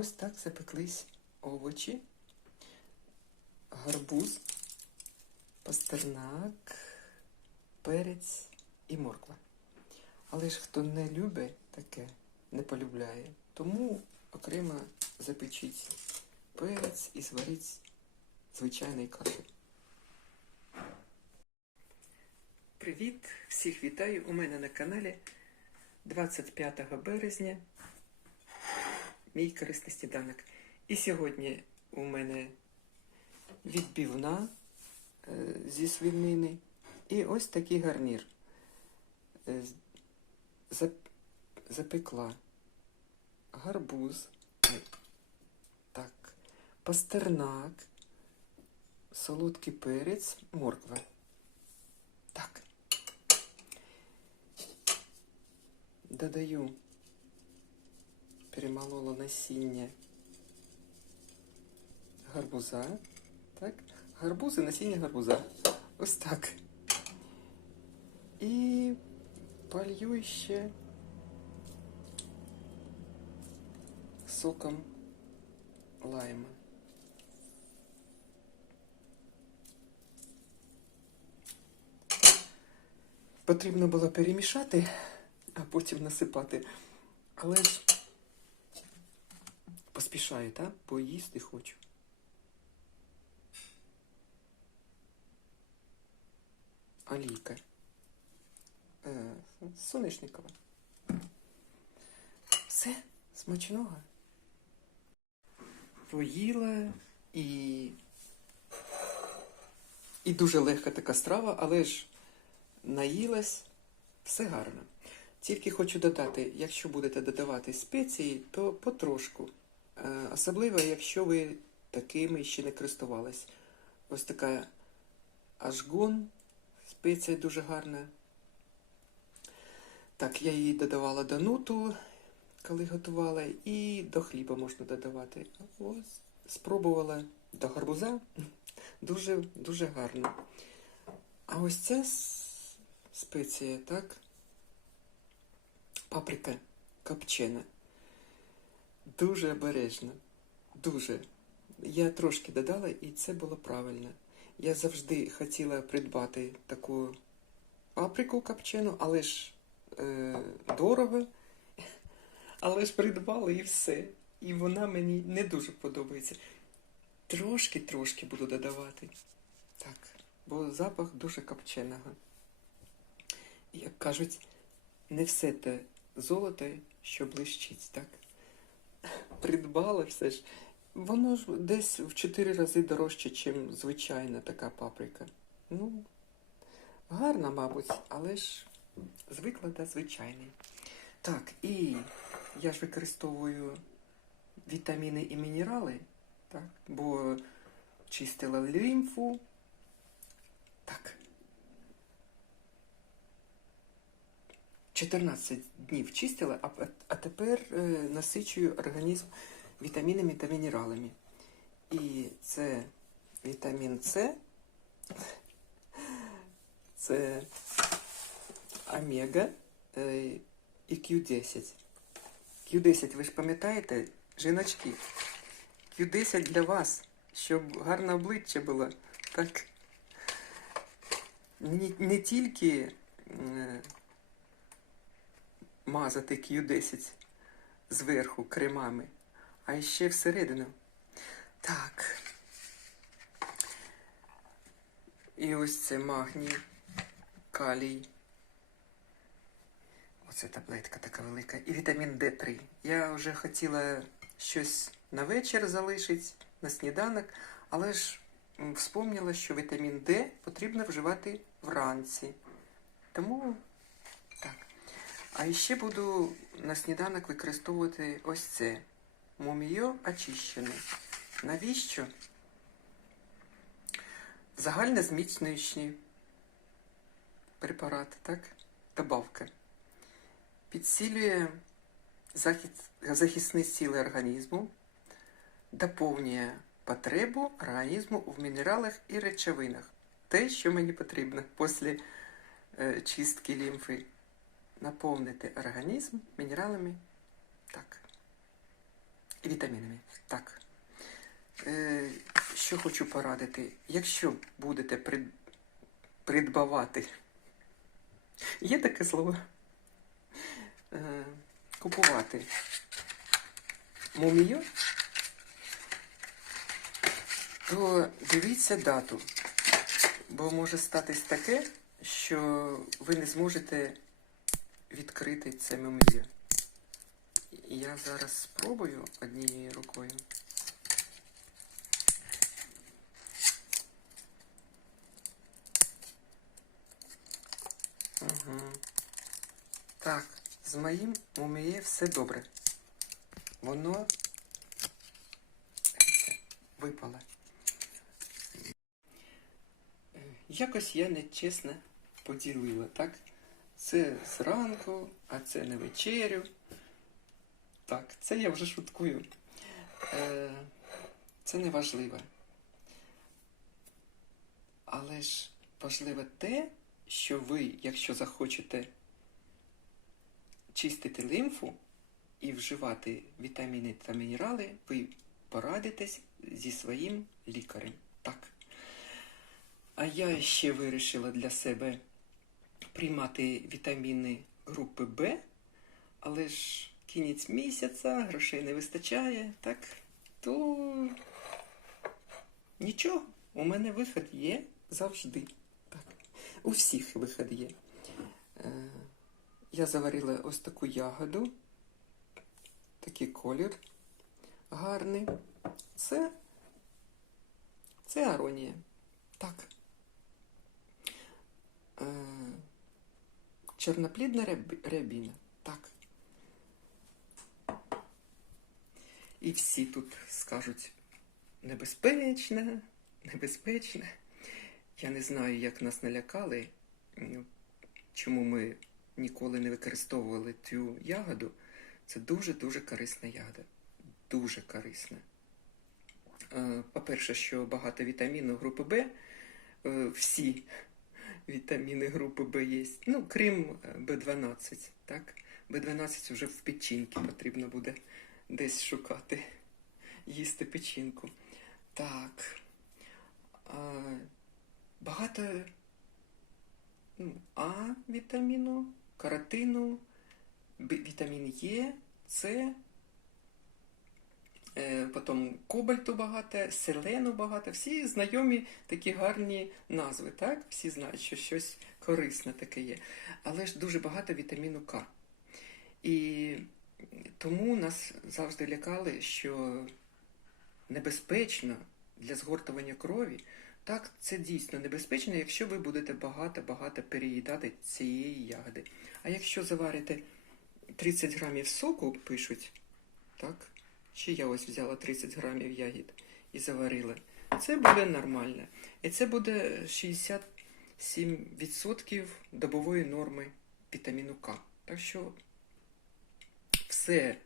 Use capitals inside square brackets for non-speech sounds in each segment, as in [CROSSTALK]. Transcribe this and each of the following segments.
Ось так запеклись овочі, гарбуз, пастернак, перець і морква. Але ж хто не любить таке, не полюбляє, тому окремо запечіть перець і зваріть звичайний кашель. Привіт! Всіх вітаю у мене на каналі 25 березня мій корисний сніданок. І сьогодні у мене відбивна е, зі свинини і ось такий гарнір. Е, запекла гарбуз, так, пастернак, солодкий перець, морква. Так. Додаю перемолола насіння гарбуза. Так? Гарбуз і насіння гарбуза. Ось так. І полью ще соком лайма. Потрібно було перемішати, а потім насипати. Але ж поспішаю, так? Поїсти хочу. Олійка. Е, соняшникова. Все, смачного. Поїла і. І дуже легка така страва, але ж наїлась, все гарно. Тільки хочу додати, якщо будете додавати спеції, то потрошку. Е, Особливо, якщо ви такими ще не користувались. Ось така ажгон, спеція дуже гарна. Так, я її додавала до нуту, коли готувала, і до хліба можна додавати. Ось, спробувала до гарбуза. Дуже, дуже гарно. А ось ця спеція, так? Паприка копчена. Дуже обережно. Дуже. Я трошки додала, і це було правильно. Я завжди хотіла придбати таку паприку копчену, але ж е, дорого. Але ж придбала і все. І вона мені не дуже подобається. Трошки-трошки буду додавати. Так, бо запах дуже копченого. Як кажуть, не все те золото, що блищить, так? Придбала все ж. Воно ж десь в 4 рази дорожче, ніж звичайна така паприка. Ну, гарна, мабуть, але ж звикла до звичайної. Так, і я ж використовую вітаміни і мінерали, так, бо чистила лімфу. Так. 14 днів чистила, а, а тепер е, насичую організм вітамінами та мінералами. І це вітамін С, це омега і Q10. Q10, ви ж пам'ятаєте, жіночки, Q10 для вас, щоб гарне обличчя було. Так. Не, не тільки е, мазати Q10 зверху кремами, а ще всередину. Так. І ось це магній, калій. Оце таблетка така велика. І вітамін D3. Я вже хотіла щось на вечір залишити, на сніданок, але ж вспомнила, що вітамін D потрібно вживати вранці. Тому так. А ще буду на сніданок використовувати ось це. Муміо очищене. Навіщо? Загальнозміцнюючі препарат, так? Добавка. Підсилює захисні сили організму, доповнює потребу організму в мінералах і речовинах. Те, що мені потрібно після е, чистки лімфи. Наповнити організм мінералами. Так. І вітамінами. Так. Е, що хочу порадити. Якщо будете придбавати, є таке слово? Е, купувати мумію, то дивіться дату. Бо може статись таке, що ви не зможете відкрити це мумію. Я зараз спробую однією рукою. Угу. Так, з моїм муміє все добре. Воно випало. Якось я нечесно поділила, так? Це зранку, а це на вечерю. Так, це я вже шуткую. Е, це не важливо. Але ж важливо те, що ви, якщо захочете чистити лимфу і вживати вітаміни та мінерали, ви порадитесь зі своїм лікарем. Так. А я ще вирішила для себе приймати вітаміни групи Б, але ж кінець місяця, грошей не вистачає, так? То нічого, у мене вихід є завжди. Так. У всіх вихід є. Я заварила ось таку ягоду, такий колір гарний. Це, це аронія. Так. Е, чорноплідна ряб- рябіна. Так. І всі тут скажуть небезпечне, небезпечне. Я не знаю, як нас налякали, чому ми ніколи не використовували цю ягоду. Це дуже-дуже корисна ягода. Дуже корисна. Е, По-перше, що багато вітамінів групи Б. Е, Всі вітаміни групи Б є. Ну, крім Б12, так? Б12 вже в печінки потрібно буде десь шукати, їсти печінку. Так. Багато ну, А вітаміну, каротину, вітамін Е, С, е, потім кобальту багато, селену багато. Всі знайомі такі гарні назви, так? Всі знають, що щось корисне таке є. Але ж дуже багато вітаміну К. І тому нас завжди лякали, що небезпечно для згортування крові. Так, це дійсно небезпечно, якщо ви будете багато-багато переїдати цієї ягоди. А якщо заварите 30 грамів соку, пишуть, так, чи я ось взяла 30 грамів ягід і заварила, це буде нормально. І це буде 67% добової норми вітаміну К. Так що все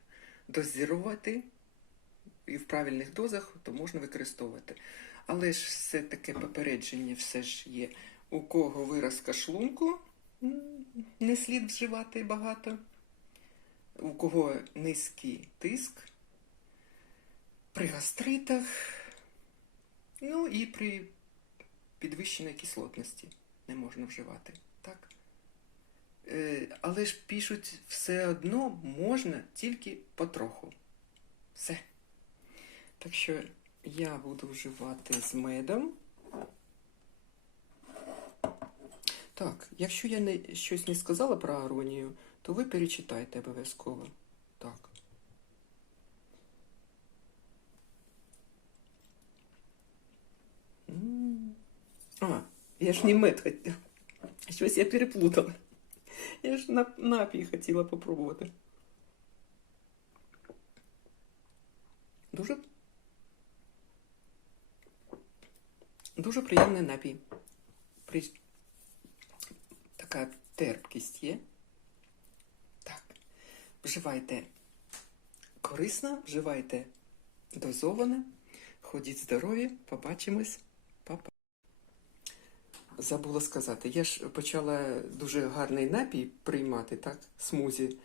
дозірувати і в правильних дозах, то можна використовувати. Але ж все таке попередження все ж є. У кого виразка шлунку, не слід вживати багато. У кого низький тиск, при гастритах, ну і при підвищеній кислотності не можна вживати. Так? Е, але ж пишуть все одно можна тільки потроху. Все. Так що я буду вживати з медом. Так, якщо я не, щось не сказала про аронію, то ви перечитайте обов'язково. Так. А, я ж не мед хотіла. Щось я переплутала. Я ж напій хотіла попробувати. Дуже Дуже приємний напій. При... Така терпкість є. Так. Вживайте корисно, вживайте дозоване. Ходіть здорові, побачимось. Па-па. Забула сказати, я ж почала дуже гарний напій приймати, так, смузі,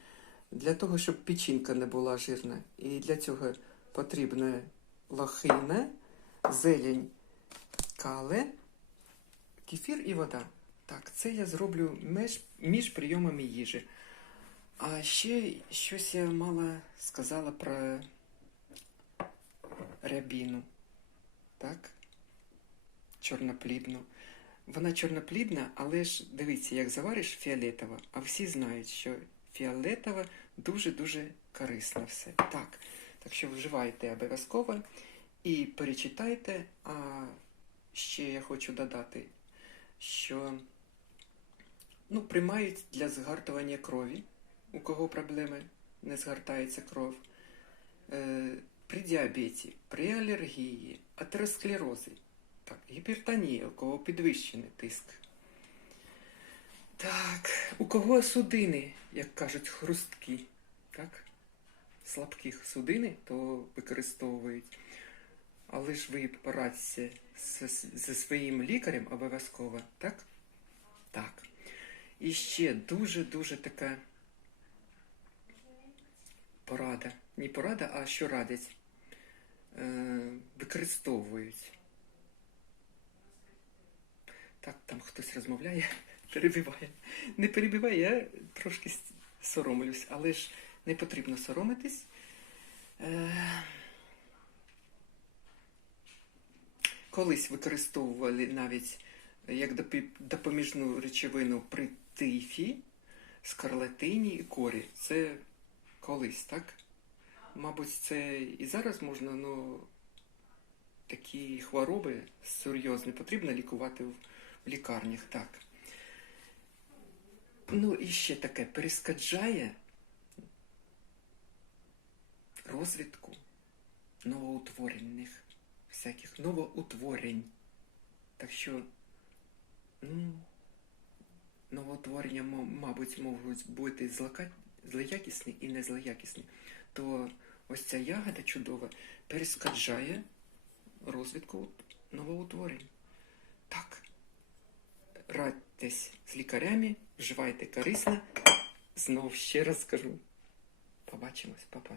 для того, щоб печінка не була жирна. І для цього потрібна лохина, зелень, кале, кефір і вода. Так, це я зроблю між, між прийомами їжі. А ще щось я мало сказала про рябіну. Так? Чорноплідну. Вона чорноплідна, але ж дивіться, як завариш фіолетова, а всі знають, що фіолетова дуже-дуже корисна все. Так. Так що вживайте обов'язково і перечитайте. А ще я хочу додати, що ну, приймають для згартування крові, у кого проблеми не згортається кров. Е, при діабеті, при алергії, атеросклерозі, так, гіпертонія, у кого підвищений тиск. Так, у кого судини, як кажуть, хрусткі, так? Слабких судини, то використовують. Але ж ви порадьте зі своїм лікарем обов'язково, так? Так. І ще дуже-дуже така порада. Не порада, а що радять. Е, використовують. Так, там хтось розмовляє, [LAUGHS] перебиває. Не перебиває, я трошки соромлюсь, але ж не потрібно соромитись. Е, колись використовували навіть як допоміжну речовину при тифі, скарлатині і корі. Це колись, так? Мабуть, це і зараз можна, але такі хвороби серйозні потрібно лікувати в, в лікарнях, так. Ну і ще таке перескаджає розвитку новоутворених, всяких новоутворень. Так що, ну, новоутворення, мабуть, можуть бути злока- злоякісні і незлоякісні, то ось ця ягода чудова перескаджає розвитку новоутворень. Так, радьтесь з лікарями, вживайте корисно. Знов ще раз скажу. Побачимось, папа.